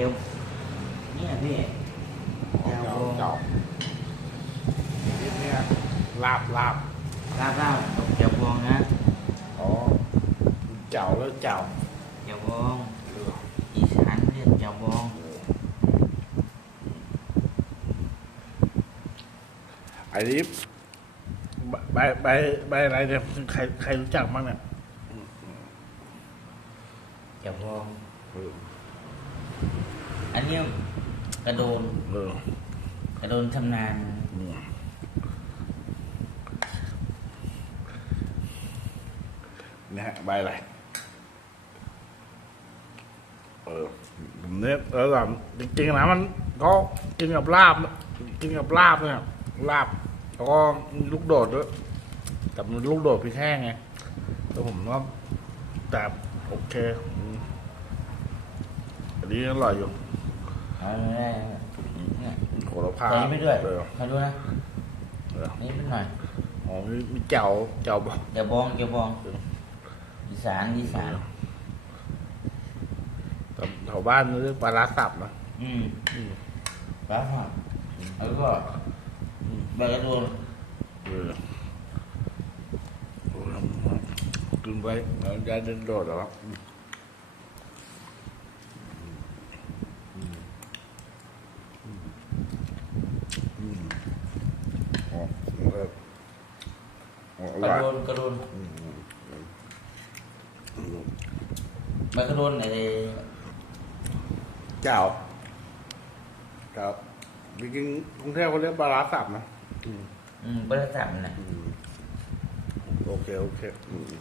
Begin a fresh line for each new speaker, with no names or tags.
ดี๋ยวเนี่ยพี่
เจ้า
เจ้า
เจ้าเนี่ยลาบลาบ
ลาบลาบเจียวบองนะ
อ๋อเจ้าแล้วเจ้า
เจียวบองอีสานเรียกเจียวบอง
ไอ้นี้ใบใบใบอะไรเนี่ยใครใครรู้จักบ้างเนี่ย
เจียวบอง
เออ
อันเนี้ยกระโดน
เออก
ระโดนชำนาญ
อืมเนี่ยใบอะไรเออผมเนี่ยเออแบบจริงๆนะมันก็กินกับลาบนะกินกับลาบเนี่ยลาบแล้วก็มีลูกโดดด้วยแต่มันลูกโดดพริกแห้งไงแล้วผมว่าแต่โอเค นี้อร่อยอยู่
เอาได้เนี่ย
โหระพา
ใส่ไปด้วย
เออ
มาดูนะ
เออ
นี่เป็นหน่อย
อ๋อมีมีเจ้าเจ้าบอก
เจียวบองเจียวบองอีสานอีสาน
แต่แถวบ้านเรียกปลาร้าสับนะ
อืม
อืม
แล้วก็แล้วก็ใบกระโดน
เออกินไปแล้วยายเดินโดดหรอมอ๋อเอออ๋อ กอ
ระ
ร่อย
โดนกระโดน
อืมอืมอืม
ใบกระโดนไอ้
เจ้าครับจริงๆกรุงเทพเขาเรียกปลาร้าสับนะอืม
อืมบริษัทมันน่ะ
อืมโอเค โอเค อืม